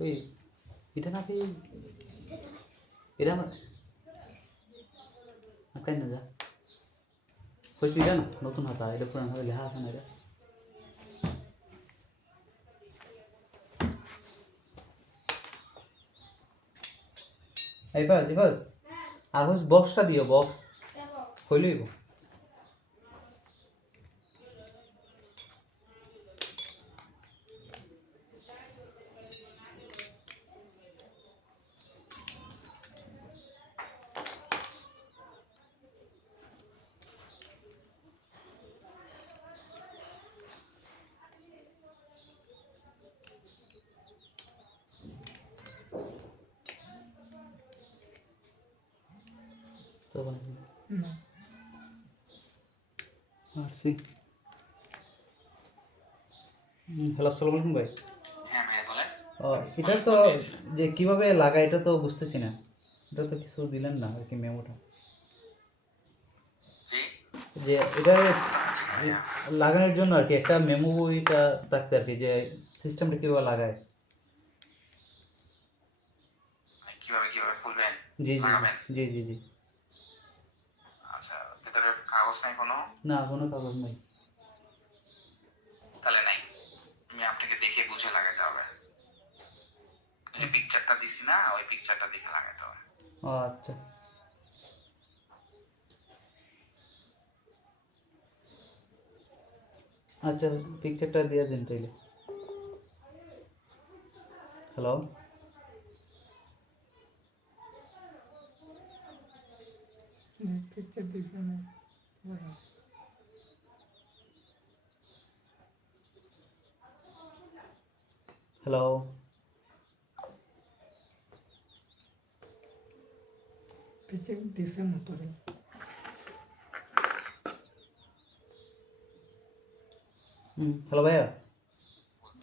ওই এটা নাকি এটা কেন না যা হয়েছে এটা না নতুন হাতা এটা পুরান হাতে লেখা আছে না এটা এবার আর হচ্ছে বক্সটা দিও বক্স হইলইব তো আসি হ্যালো আসসালামু আলাইকুম ভাই হ্যাঁ ভাই বলেন। এটা তো যে কিভাবে লাগায় এটা তো বুঝতেছি না এটা তো কিছু দিলেন না আর কি মেমোটা যে এটা লাগানোর জন্য আর কি একটা মেমো বইটা থাকতে আর কি যে সিস্টেমটা কিভাবে লাগায় কিভাবে খুলবেন জি জি লাগাবেন? জি জি জি আচ্ছা, ভিতরে কাগজ নাই কোনো? না কোনো কাগজ নাই তাহলে নাই, আমি আপনাকে দেখে বুঝে লাগাতে হবে। যে পিকচারটা দিছি না, ওই পিকচারটা দেখে লাগাতে হবে। ও আচ্ছা আচ্ছা পিকচারটা দিয়ে দিন তাইলে হ্যালো পিকচার দিছে না হ্যালো পিকচার দিছে না তোরে হ্যালো ভাইয়া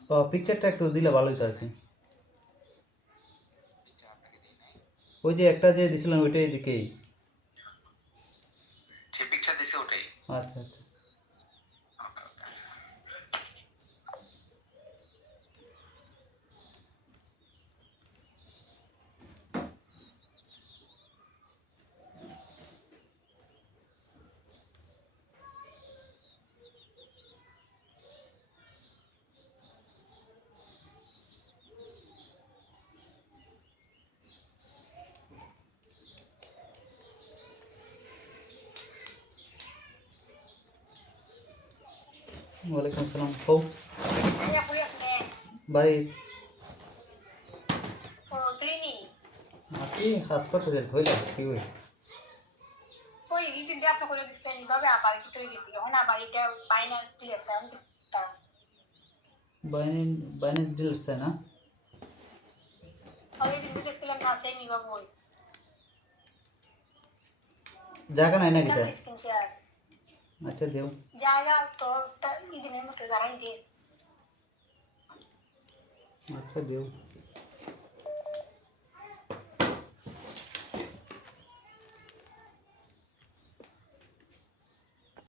ও পিকচারটা একটু দিলে ভালো হতো আর কি ওই যে একটা যে দিছিলাম ওইটাই দিকেই যে পিকচার দিছে ওটাই। আচ্ছা আচ্ছা ওকে, ওকে। ওয়ালাইকুম আসসালাম হো ভাই আসি হাসপাতালে হইল কি হইল বাইন্যান্স ডিলছে না জায়গা নাই নাকি তাই আচ্ছা দেও আচ্ছা দেও